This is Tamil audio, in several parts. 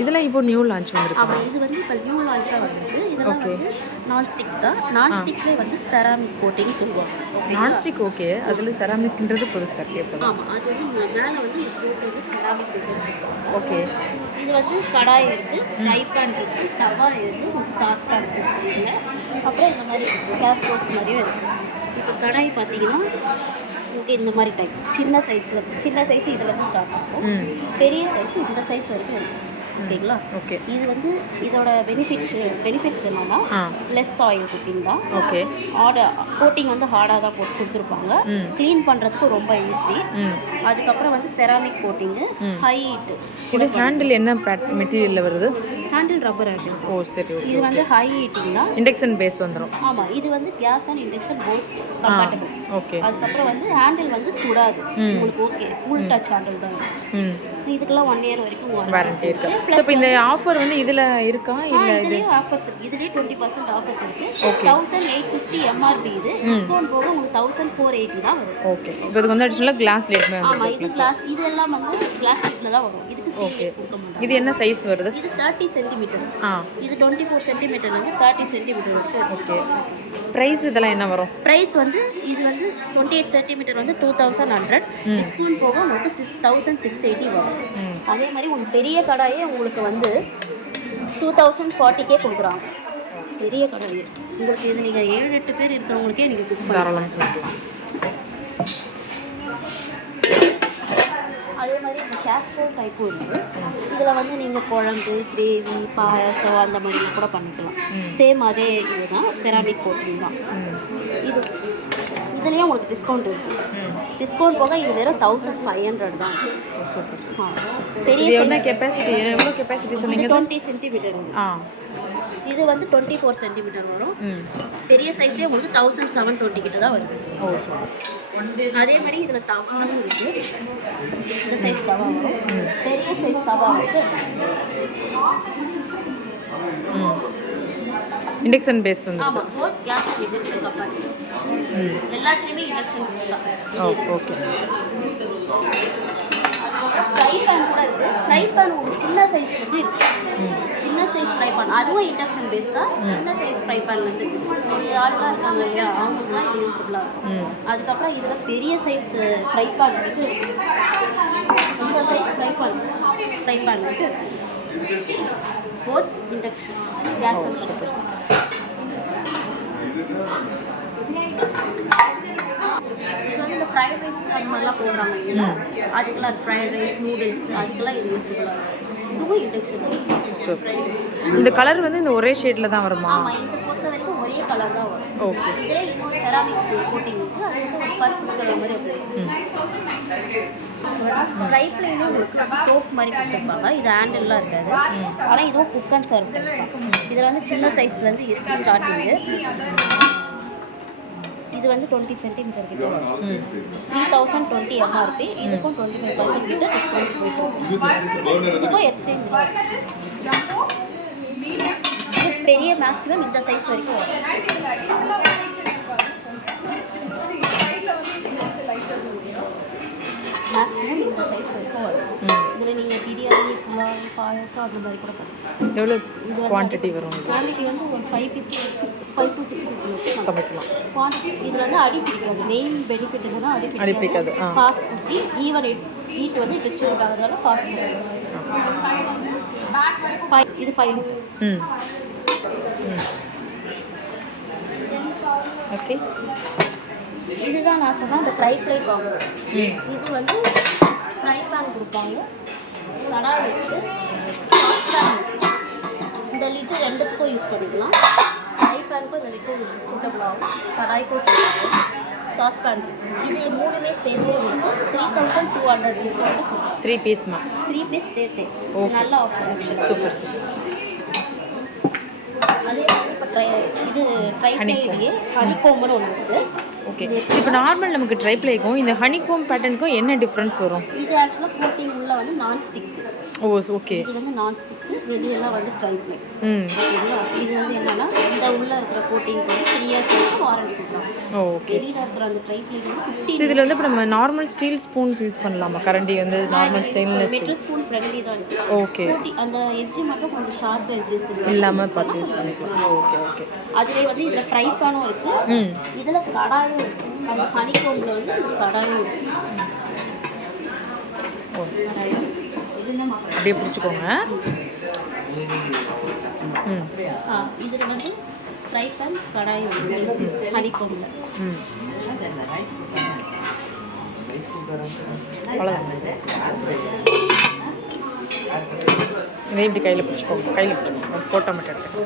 இதெல்லாம் இப்போ நியூ லான்ச் வந்திருக்கு. ஆமாம், இது வந்து இப்போ நியூ லான்ச்சாக வந்தது. இதெல்லாம் வந்து நான்ஸ்டிக் தான். நான்ஸ்டிக்லேயே வந்து செராமிக் கோட்டிங் சொல்லுவாங்க. நான்ஸ்டிக் ஓகே, அதில் செராமிக்ன்றது புதுசாக கேட்போம். ஆமாம், அது வந்து மேலே வந்து கோட் வந்து செராமிக் கோட்டிங் சொல்லுவாங்க. ஓகே. இது வந்து கடாய் இருக்குது, ஃப்ரை பேன் இருக்குது, தவா இருக்குது, சாஸ் பேன் இருக்குது, அப்புறம் இந்த மாதிரி கேஸ் பாக்ஸ் மாதிரியும் இருக்குது. இப்போ கடாய் பார்த்தீங்கன்னா உங்களுக்கு இந்த மாதிரி டைப் சின்ன சைஸ் இதில் ஸ்டார்ட் ஆகும். பெரிய சைஸ் இந்த சைஸ் வரைக்கும் இருக்குது. ஓகேங்களா? ஓகே. இது வந்து இதோட பெனிஃபிட்ஸ் என்னன்னா லெஸ் ஆயில் குக்கிங் தான். ஓகே. கோட்டிங் வந்து ஹார்டாக தான் போட்டு கொடுத்துருப்பாங்க. க்ளீன் பண்ணுறதுக்கு ரொம்ப ஈஸி. அதுக்கப்புறம் வந்து செராமிக் கோட்டிங்கு, ஹை ஹீட்டு. இது ஹேண்டில் என்ன மெட்டீரியலில் வருது? Handle rubber handle. ஓ சரி. இது வந்து ஹை ஹீட்டிங் தான். இண்டக்ஷன் பேஸ் வந்துடும். ஆமாம், இது வந்து gas and induction both compatible. Okay. அதுக்கப்புறம் வந்து ஹேண்டில் வந்து சுடாது உங்களுக்கு. ஓகே, ஃபுல் டச் ஹேண்டில் தான். இதுக்கெல்லாம் 1 year வரைக்கும் வாரண்டி இருக்கு. ஸோ இப்போ இந்த ஆஃபர் வந்து இதில் இருக்கா? இல்லை இதுலேயே ஆஃபர்ஸ் இருக்குது. இதுலேயே 20% ஆஃபர்ஸ் இருக்குது. 1850 MRP. இது டிஸ்கவுண்ட் போக உங்களுக்கு 1480 தான் வருது. ஓகே. இப்போ இதுக்கு வந்து அடிஷனலாக கிளாஸ் லேட்மே வந்து. ஆமாம், இது கிளாஸ், இது எல்லாம் வந்து கிளாஸ் லேட்டில் தான் வரும். இதுக்கு ஓகே. கொடுக்க மாட்டாங்க. இது என்ன சைஸ் வருது? இது 30 சென்டிமீட்டர். இது 24 சென்டிமீட்டர்லேருந்து 30 சென்டிமீட்டர் வரைக்கும். ஓகே. ப்ரைஸ் இதெல்லாம் என்ன வரும்? ப்ரைஸ் வந்து இது வந்து 28 சென்டிமீட்டர் வந்து 2100. டிஸ்கவுண்ட் போக உங்களுக்கு 6680 வரும். அதே மாதிரி உங்களுக்கு பெரிய கடாயே உங்களுக்கு வந்து 2040K கொடுக்குறாங்க. பெரிய கடாயே உங்களுக்கு இது நீங்கள் 7-8 பேர் இருக்கிறவங்களுக்கே நீங்கள் குக் பண்ணலாம். அதே மாதிரி இந்த கேஸ்ரோல் டைப்பும் இருக்குது. இதில் வந்து நீங்கள் குழம்பு, கிரேவி, பாயாசம் அந்த மாதிரி கூட பண்ணிக்கலாம். சேம் அதே இதுதான், செராமிக் கோட்டிங் தான். இதுலேயும் உங்களுக்கு டிஸ்கவுண்ட் இருக்குது. டிஸ்கவுண்ட் போக இது வெறும் 1500 தான். பெரிய என்ன கெப்பாசிட்டி? எவ்வளோ கெப்பாசிட்டி சொன்னீங்க? 20 சென்டிமீட்டர். இது வந்து 24 சென்டிமீட்டர் வரும். பெரிய சைஸே உங்களுக்கு 1720 கிட்ட தான் வருது. அதே மாதிரி இதில் தவாவும் இருக்குது. இந்த சைஸ் தவா வரும், பெரிய சைஸ் தவா வந்து இண்டக்ஷன் பேஸ் வந்து. ஆமாம், போத் கேஸ் இண்டக்ஷன் கம்பார்ட்மெண்ட் எல்லாத்துலேயுமே இண்டக்ஷன் பேஸ் தான். ஓகே. ஃப்ரை பேன் கூட இருக்குது. ஃப்ரை பேன் உங்களுக்கு சின்ன சைஸ் வந்து இருக்குது. சின்ன சைஸ் ஃப்ரை பேன் அதுவும் இண்டக்ஷன் பேஸ் தான். சின்ன சைஸ் ஃப்ரை பேன் வந்து ஆள்லாம் இருக்காங்க இல்லையா, அவங்களுக்குலாம் இது யூஸ்ஃபுல்லாக இருக்கும். அதுக்கப்புறம் இதில் பெரிய சைஸ் ஃப்ரை பேன் வந்து இந்த சைஸ் ஃப்ரை பேன் வந்து both induction gas and induction. இது வந்து இந்த ஃப்ரைட் ரைஸ் அந்த மாதிரிலாம் போடுறாங்க இல்லையா, அதுக்கெல்லாம் ஃப்ரைட் ரைஸ், நூடுல்ஸ் அதுக்கெல்லாம் இது யூஸ்ஃபுல்லாக இருக்கும். இதுவும் இண்டக்ஷன். இந்த கலர் வந்து இந்த ஒரே ஷேடில் தான் வருமா? ஆமாம், இதை பொறுத்த வரைக்கும் ஒரே கலர் தான் வரும். ஓகே. இதே இன்னொரு செராமிக் கோட்டிங் இருக்குது. அது வந்து ஒரு பர்பிள் கலர் மாதிரி இருக்குது. ஃப்ரை பிளேட்லேயும் உங்களுக்கு டோப் மாதிரி கொடுத்துருப்பாங்க. இது ஹேண்டில்லாம் இருக்காது. ஆனால் இதுவும் குக் அண்ட் சர்வ் பண்ணிருப்பாங்க. இதில் வந்து சின்ன சைஸ்லேருந்து இருக்குது ஸ்டார்டிங்கு. இது வந்து 20 சென்டிமீட்டர் கிட்ட வரும். 3020 MRP. இதுக்கும் 25% கிட்ட டிஸ்கவுண்ட் போயிட்டு இதுக்கும் எக்ஸ்சேஞ்ச். இது பெரிய மேக்ஸிமம் இந்த சைஸ் வரைக்கும் வரும். மேக்ஸிமம் இந்த சைஸ் வரைக்கும் வரும். இதில் நீங்கள் பிரியாணி, புலாவ், பாயாசம் அந்த மாதிரி கூட பண்ணலாம். எவ்வளோ குவான்டிட்டி வரும்? குவான்டிட்டி வந்து ஒரு 5 to 6 people சமைக்கலாம். குவான்டிட்டி இதில் வந்து அடி பிடிக்காது. மெயின் பெனிஃபிட் என்னன்னா அடி பிடிக்காது. ஃபாஸ்ட் குட்டி ஈவன் ஹீட் வந்து டிஸ்ட்ரிபியூட் ஆகிறதால ஃபாஸ்ட். இது 5. ஓகே. இதுதான் நான் சொன்னேன் இந்த ஃப்ரை பிளேட் வாங்க. இது வந்து ஃப்ரை பேன் கொடுப்பாங்க, கடாய் வச்சு சாஸ் பேன். இந்த லிட்டு ரெண்டுத்துக்கும் யூஸ் பண்ணிக்கலாம். ஃப்ரை பேனுக்கும் இந்த லிட்டு சூட்டபிள் ஆகும், கடாய்க்கும் சேர்த்து. சாஸ் பேன் இது மூணுமே சேர்த்து உங்களுக்கு 3200 டிஸ்கவுண்ட். 3 பீஸ்மா? 3 பீஸ் சேர்த்து. நல்ல ஆப்ஷன். Super super. அதே மாதிரி இப்போ இது ட்ரை பிளேட்லேயே ஹனிகோம்னு ஒன்று இருக்குது. ஓகே. இப்போ நார்மல் நமக்கு ட்ரை பிளேக்கும் இந்த ஹனிகோம் பேட்டர்னுக்கும் என்ன டிஃப்ரென்ஸ் வரும்? இது ஆக்சுவலாக கோட்டிங் உள்ள வந்து நான்ஸ்டிக். ஓ ஓகே. இது வந்து நான் ஸ்டிக்கு, வெளியெல்லாம் வந்து ட்ரை ப்ளை. ம். ஓகேங்களா? இது வந்து என்னன்னா இந்த உள்ள இருக்கிற கோட்டிங் வந்து 3 இயர்ஸ் வரைக்கும் வாரண்டி கொடுக்குறாங்க. ஓகே. வெளியில் இருக்கிற அந்த ட்ரை ப்ளை வந்து 15. ஸோ இதில் வந்து இப்போ நம்ம நார்மல் ஸ்டீல் ஸ்பூன்ஸ் யூஸ் பண்ணலாமா? கரண்டி வந்து normal stainless steel. Metal spoon friendly தான் இருக்கு. ஓகே. அந்த எட்ஜ் மட்டும் கொஞ்சம் ஷார்ப் எட்ஜஸ் இல்லாமல் பார்த்து யூஸ் பண்ணிக்கலாம். Okay okay. அதுலேயே வந்து இதில் ஃப்ரை பேனும் இருக்கு, இதில் கடாயும் இருக்கு. அந்த ஹனிகோம்பில் வந்து இது கடாயும் இருக்கு. ஓ அப்படியே பிடிச்சிக்கோங்க. ம். இதில் வந்து ஃப்ரை பேன் கடாயும் இருக்கு ஹனிகோம்பில். ம். அவ்வளோதான். இதே இப்படி கையில் பிடிச்சிக்கோங்க. கையில் பிடிச்சிக்கோங்க. ஒரு ஃபோட்டோ மட்டும் எடுத்து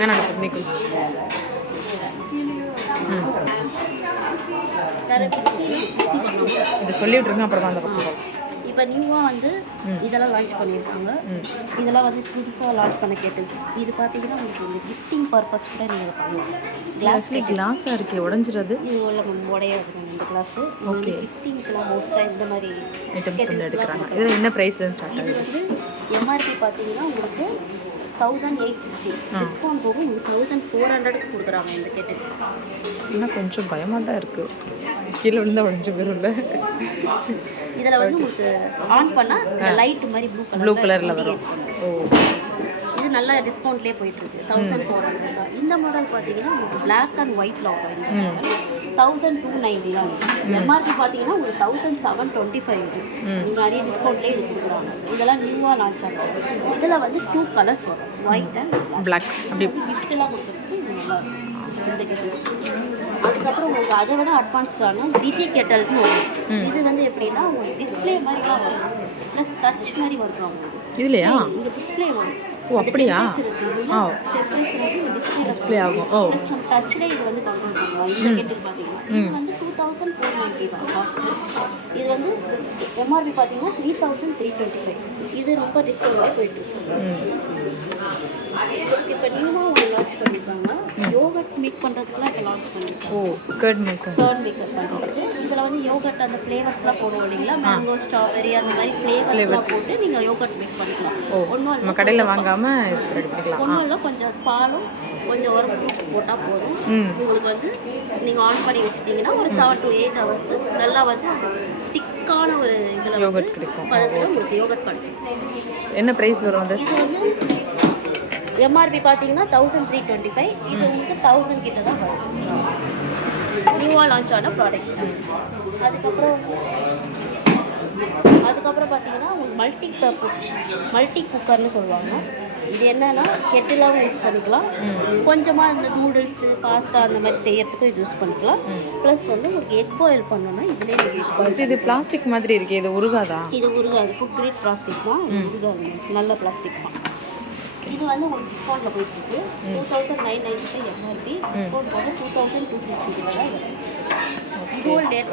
வேணாம் நிற்கும். இதை சொல்லி விட்ருங்க, அப்புறமா அந்த பக்கம். இப்போ நியூவாக வந்து இதெல்லாம் லான்ச் பண்ணியிருக்காங்க. இதெல்லாம் வந்து புதுசாக லான்ச் பண்ண கேட்டில்ஸ். இது பார்த்தீங்கன்னா உங்களுக்கு இந்த கிஃப்டிங் பர்பஸ் கூட நீங்கள் பண்ணலாம். கிளாஸாக இருக்கே, உடஞ்சிடாது. இது உள்ள உடையாது இந்த கிளாஸு. ஓகே. கிஃப்டிங்க்கெலாம் மோஸ்ட்டாக இந்த மாதிரி ஐட்டம்ஸ் வந்து எடுக்கிறாங்க. இதில் என்ன ப்ரைஸ்லேருந்து ஸ்டார்ட் ஆகுது? இது வந்து எம்ஆர்பி பார்த்தீங்கன்னா உங்களுக்கு 1860. டிஸ்கவுண்ட் போக உங்களுக்கு 1400க்கு கொடுக்குறாங்க இந்த கேட்டில். இன்னும் கொஞ்சம் பயமாக தான் இருக்குது, கீழே விழுந்தால் உடஞ்சி போயிரும்ல. இதில் வந்து உங்களுக்கு ஆன் பண்ணால் லைட் மாதிரி ப்ளூ கலரில் வரும். ஓ இது நல்ல டிஸ்கவுண்ட்லேயே போயிட்டுருக்கு. 1400 தான். இந்த மாடல் பார்த்தீங்கன்னா உங்களுக்கு பிளாக் அண்ட் ஒயிட்டில் வரும். 1290 எம்ஆர்பி பார்த்தீங்கன்னா உங்களுக்கு 1725. நிறைய டிஸ்கவுண்ட்லேயே இது கொடுக்குறாங்க. இதெல்லாம் நியூவாக லான்ச் ஆகும். இதில் வந்து 2 கலர்ஸ் வரும், ஒயிட் அண்ட் பிளாக். அப்படி கிஃப்ட்லாம் கொடுத்துருக்கு. இது நல்லா இருக்கும் இந்த கெட்டல்ஸ். அதுக்கப்புறம் உங்களுக்கு அதை விட அட்வான்ஸ்டான டிஜி கெட்டல்னு வரும். இது வந்து எப்படின்னா உங்களுக்கு டிஸ்பிளே மாதிரிலாம் வரும், ப்ளஸ் டச் மாதிரி வரும். இதுலையா இங்கே டிஸ்பிளே வரும். ஓ அப்படியா? ஆ டெம்பரேச்சர் டிஸ்பிளே ஆகும். ஓ ப்ளஸ் நம்ம டச்சில் இது வந்து கண்ட்ரோல் பண்ணலாம். இந்த கெட்டில் பார்த்தீங்கன்னா இது வந்து 2490 தான் காஸ்ட்டு. இது வந்து எம்ஆர்பி பார்த்தீங்கன்னா 3325. இது ரொம்ப டிஸ்கவுண்ட்லேயே போயிட்டுருக்கு. இப்போ நியூவாக ஒன்று லான்ச் பண்ணியிருக்காங்க. யோகட் மேக் பண்ணுறதுக்குலாம் இப்போ லான்ச் பண்ணியிருக்காங்க. ஓ கர்ட் மேக்கர் பண்ணுறது. இதில் வந்து யோகட் அந்த ஃப்ளேவர்ஸ்லாம் போடுவோம் இல்லைங்களா, மேங்கோ ஸ்ட்ராபெரி அந்த மாதிரி ஃப்ளேவர்ஸ்லாம் போட்டு நீங்கள் யோகட் மேக் பண்ணிக்கலாம். ஒன்றும் நம்ம கடையில் வாங்காமல் ரெடி பண்ணிக்கலாம். ஒன்றும் இல்லை, கொஞ்சம் பாலும் கொஞ்சம் ஒரு ஃப்ரூட் போட்டால் போதும். உங்களுக்கு வந்து நீங்கள் ஆன் பண்ணி வச்சிட்டிங்கன்னா ஒரு 7 to 8 hours நல்லா வந்து திக்கான ஒரு இதில் யோகட் கிடைக்கும். பதத்தில் உங்களுக்கு யோகட் கிடச்சிடும். என்ன ப்ரைஸ் வரும் வந்து? இது வந்து எம்ஆர்பி பார்த்தீங்கன்னா 1325. இது உங்களுக்கு 1000 கிட்ட தான் வரும். நியூவாக லான்ச் ஆன ப்ராடக்ட். அதுக்கப்புறம் பார்த்தீங்கன்னா உங்களுக்கு மல்டி குக்கர்னு சொல்லுவாங்க. இது என்னன்னா கெட்டிலாகவும் யூஸ் பண்ணிக்கலாம், கொஞ்சமாக இந்த நூடுல்ஸு பாஸ்தா அந்த மாதிரி செய்யறதுக்கும் இது யூஸ் பண்ணிக்கலாம். ப்ளஸ் வந்து உங்களுக்கு எக் பாயில் பண்ணோன்னா இதுலேயே நீங்கள் எக் பாயில். இது பிளாஸ்டிக் மாதிரி இருக்கே, இது உருகாதா? இது உருகாது, ஃபுட் கிரேட் பிளாஸ்டிக் தான். இது உருகாது, நல்ல பிளாஸ்டிக் தான். இது வந்து உங்களுக்கு டிஸ்கவுண்ட்டில் போயிட்டுருக்கு. 2995 எம்ஆர்பி, டிஸ்கவுண்ட் போக 2260 தான் வரும். Gold date.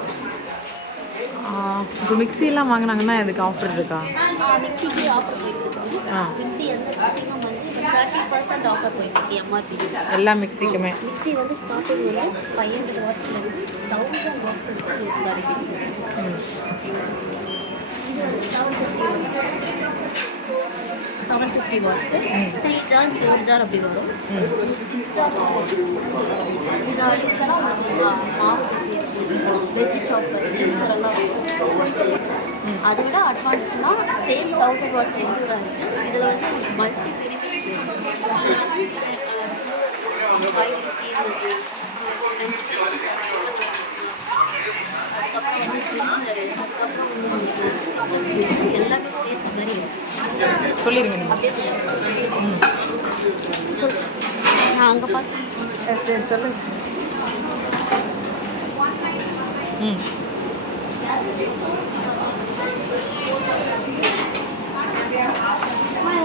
இப்போ மிக்சியெல்லாம் வாங்கினாங்கன்னா அதுக்கு ஆஃபர் இருக்கா? மிக்சிக்கு ஆஃபர் போயிட்டுருக்கு. மிக்சி எந்த மிக்சிக்கும் வந்து 30% ஆஃபர் போயிட்டுருக்கு எம்ஆர்பி. எல்லா மிக்சிக்குமே மிக்சி வந்து ஸ்டார்டிங் வந்து 500 வாட்ஸ்லேருந்து 1000 வாட்ஸ் உங்களுக்கு கிடைக்குது. இது வந்து 750 வாட்ஸு, 3 ஜார் 4 ஜார் அப்படி வரும். 6 ஜார் இது அடிஷ்னலாக உங்களுக்கு மாவு வெஜ்ஜு சாப்பர் ஜூஸர் எல்லாம் வரும். அதை விட அட்வான்ஸ்னா சேம் 1000 வாட்ஸ் எவ்வளோ இருக்குது. இதில் வந்து மல்டி எல்லாமே சேர்த்த மாதிரி சொல்லிடுங்க. நான் அங்கே பார்த்தேன். சரி சொல்லுங்க.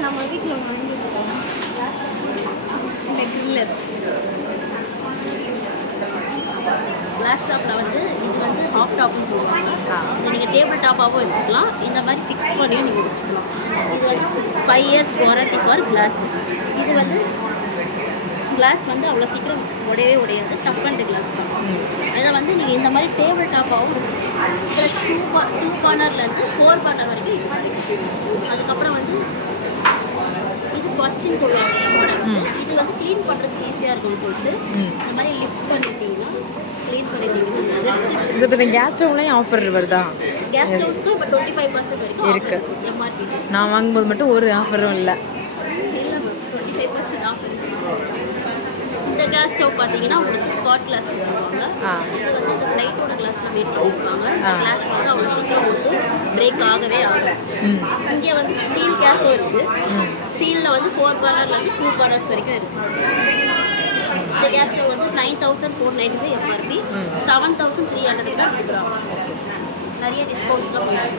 நம்ம வீட்டில் கிளாஸ் டாப்பில் வந்து இது வந்து ஹாஃப் டாப்னு சொல்லுவாங்க. இதை நீங்கள் டேபிள் டாப்பாகவும் வச்சுக்கலாம், இந்த மாதிரி ஃபிக்ஸ் பண்ணியும் நீங்கள் வச்சுக்கலாம். இது வந்து 5 years வாரண்டி ஃபார் கிளாஸ். இது வந்து கிளாஸ் வந்து அவ்வளோ சீக்கிரம் உடையவே உடையாது, டஃப் அண்ட் கிளாஸ் தான். இதை வந்து நீங்கள் இந்த மாதிரி டேபிள் டாப்பாகவும் வச்சுக்கலாம். இதில் 2 கார்னர்லேருந்து 4 கார்னர் வரைக்கும் யூஸ் பண்ணிக்கலாம். அதுக்கப்புறம் வந்து இது ஸ்வட்சின்னு சொல்லுவாங்க மாடல். இது வந்து க்ளீன் பண்ணுறதுக்கு ஈஸியாக இருக்கும்னு சொல்லிட்டு இந்த மாதிரி லிஃப்ட் பண்ணிட்டீங்கன்னா க்ளீன் பண்ணிட்டீங்கன்னா இப்போ இந்த கேஸ் ஸ்டவ்லையும் ஆஃபர் வருதா? கேஸ் ஸ்டவ்ஸ்க்கு இப்போ 25% வரைக்கும் இருக்கு. எம்ஆர்பி. நான் வாங்கும்போது மட்டும் ஒரு ஆஃபரும் இல்லை. இல்லை 25% ஆஃபர். இந்த கேஸ் ஸ்டவ் பார்த்தீங்கன்னா உங்களுக்கு ஸ்பாட் கிளாஸ் வச்சுருவாங்க. இது வந்து இந்த ஃப்ளைட்டோட கிளாஸில் மேட் பண்ணியிருப்பாங்க. இந்த கிளாஸ் வந்து அவ்வளோ சீக்கிரம் வந்து பிரேக் ஆகவே ஆகும். இங்கே வந்து ஸ்டீல் கேஸும் இருக்குது. ஸ்டீலில் வந்து 4 கார்னர்லேருந்து 2 கார்னர்ஸ் வரைக்கும் இருக்குது. இந்த கேஸ் ஸ்டவ் வந்து 9495 எம்ஆர்பி, 7300 தான் கொடுக்குறாங்க. நிறைய டிஸ்கவுண்ட்ஸ்லாம் பண்ணுறாங்க.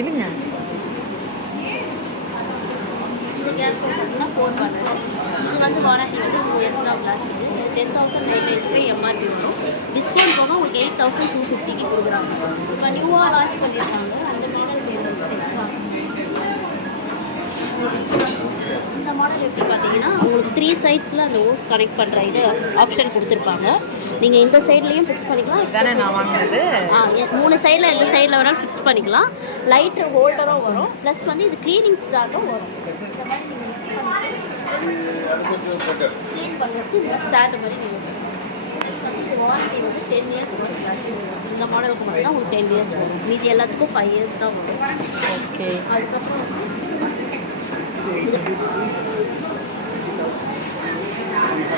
இல்லைங்க இந்த கேஸ் ஸ்டவ் பார்த்தீங்கன்னா 4 கார்னர். இது வந்து வாரண்டி வந்து 2 years தான் கிளாஸ். இது 10,995 எம்ஆர்பி வரும். டிஸ்கவுண்ட் போனால் உங்களுக்கு 8,250க்கு கொடுக்குறாங்க. இப்போ நியூவாக லான்ச் பண்ணியிருக்காங்க. அந்த மாடல் இந்த மாடல் எப்படி பார்த்தீங்கன்னா உங்களுக்கு 3 சைட்ஸில் அந்த ஓஸ் கனெக்ட் பண்ணுற இது ஆப்ஷன் கொடுத்துருப்பாங்க. நீங்கள் இந்த சைட்லேயும் ஃபிக்ஸ் பண்ணிக்கலாம். தானே நான் வாங்கினது. 3 சைடில் எந்த சைடில் வேணாலும் ஃபிக்ஸ் பண்ணிக்கலாம். லைட்ரு ஹோல்டரும் வரும். ப்ளஸ் வந்து இது க்ளீனிங் ஸ்டாண்டும் வரும். இந்த மாதிரி நீங்கள் க்ளீன் பண்ணுறதுக்கு இந்த ஸ்டாண்டு மாதிரி நீங்கள் இது வாரண்டி வந்து 10 இயர்ஸ் வரும். இந்த மாடலுக்கு மட்டும்தான் உங்களுக்கு 10 இயர்ஸ் வரும். மீதி எல்லாத்துக்கும் 5 இயர்ஸ் தான் வரும். ஓகே. அதுக்கப்புறம்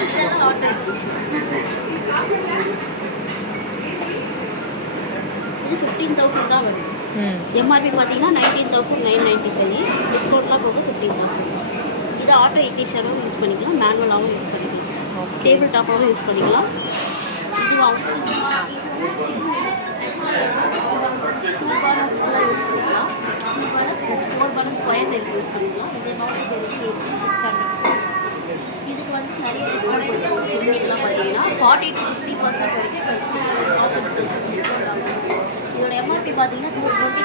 இதெல்லாம் லாட் ஆகிடுச்சு. இது 15,000 தான் வரும். எம்ஆர்பி பார்த்தீங்கன்னா 19,995. டிஸ்கவுண்ட்லாம் போக 15,000. இது ஆட்டோ எக்னிஷனாகவும் யூஸ் பண்ணிக்கலாம், மேனுவலாகவும் யூஸ் பண்ணிக்கலாம், டேபிள் டாப்பாகவும் யூஸ் பண்ணிக்கலாம். இது சின்ன 2 பர்னர்ஸ்லாம் யூஸ் பண்ணிக்கலாம். 2 burners plus 4 burners square type use பண்ணிக்கலாம். இது நாட் வெரி 600. இதுக்கு வந்து நிறைய டிஸ்கவுண்ட் கொடுத்துருக்கோம். சின்னிக்கெலாம் பார்த்தீங்கன்னா 40 to 50% வரைக்கும் இப்போ ஆஃபர்ஸ் கொடுத்துருக்காங்க. இதோட எம்ஆர்பி பார்த்தீங்கன்னா 26,992.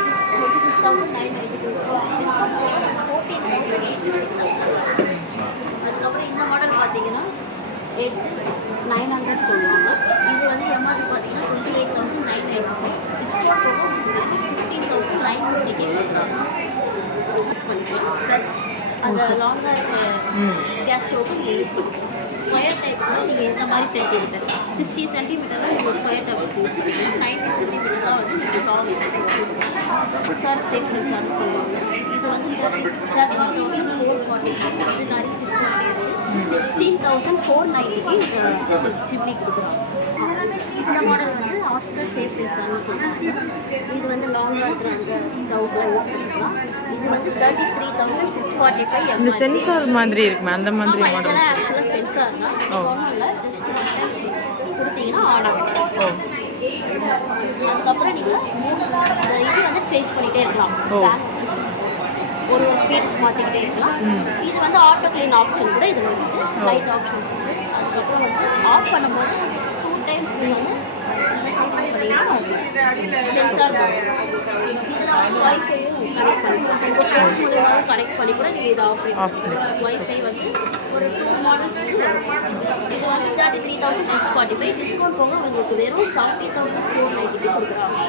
டிஸ்கவுண்ட் 14,800. அதுக்கப்புறம் இந்த மாடல் பார்த்தீங்கன்னா 900 சொல்லுவாங்க. இது வந்து எம்ஆர்பி பார்த்தீங்கன்னா 28,995. டிஸ்கவுண்ட் 15,900 யூஸ் பண்ணிக்கலாம். ப்ளஸ் அந்த லாங்காக கேஸ் ஸ்டோவுக்கு நீங்கள் யூஸ் பண்ணிக்கலாம். ஸ்கொயர் டைப்னா நீங்கள் எந்த மாதிரி சென்டிமீட்டர் 60 சென்டிமீட்டரில் நீங்கள் ஸ்கொயர் டைப் யூஸ் பண்ணிக்கலாம். 90 சென்டிமீட்டர் தான் வந்து நீங்கள் லாங் யூஸ் பண்ணிக்கலாம். ஸ்கார் சேஃப் சென்சார்னு சொல்லுவாங்க. இது வந்து 31,440. இது நிறைய டிஸ்கவுண்ட் இருக்குது. 16,490க்கு இந்த சிம்னி கொடுக்குறாங்க. இந்த மாடல் வந்து ஆஸ்கர் சேஃப் சென்சார்னு சொல்லுவாங்க. இது வந்து லாங்காக இருக்கிற அந்த ஸ்டவ்லாம் யூஸ் பண்ணிக்கலாம். இது வந்து 33,645 இந்த எம்ஆர்பி. சென்சார் மாதிரி இருக்குமா? அந்த மாதிரி மாடல் இதெல்லாம் ஆக்சுவலாக சென்சார் தான். ஒன்றும் இல்லை, ஜஸ்ட் கொடுத்தீங்கன்னா ஆன் ஆகும். அதுக்கப்புறம் நீங்கள் இது வந்து சேஞ்ச் பண்ணிகிட்டே இருக்கலாம். ஒரு ஸ்பீட் மாற்றிக்கிட்டே இருக்கலாம். இது வந்து ஆட்டோ க்ளீன் ஆப்ஷன் கூட இதில் இருக்குது. லைட் ஆப்ஷன் இருக்குது. அதுக்கப்புறம் வந்து ஆஃப் பண்ணும்போது 2 டைம்ஸ் நீங்கள் வந்து இந்த சைட் பண்ணிங்கன்னா சென்சார் இதில் வந்து வைஃபையும் கனெக்ட் பண்ணிக்கலாம். உங்கள் ஃபோன் மூலியமாக கனெக்ட் பண்ணி கூட நீங்கள் இதை ஆஃப் பண்ணிக்கலாம். வைஃபை வந்து ஒரு 2 மாடல்ஸ் இருக்குது. இது வந்து 33,645. டிஸ்கவுண்ட் போக உங்களுக்கு வெறும் 70,490 கொடுக்குறாங்க.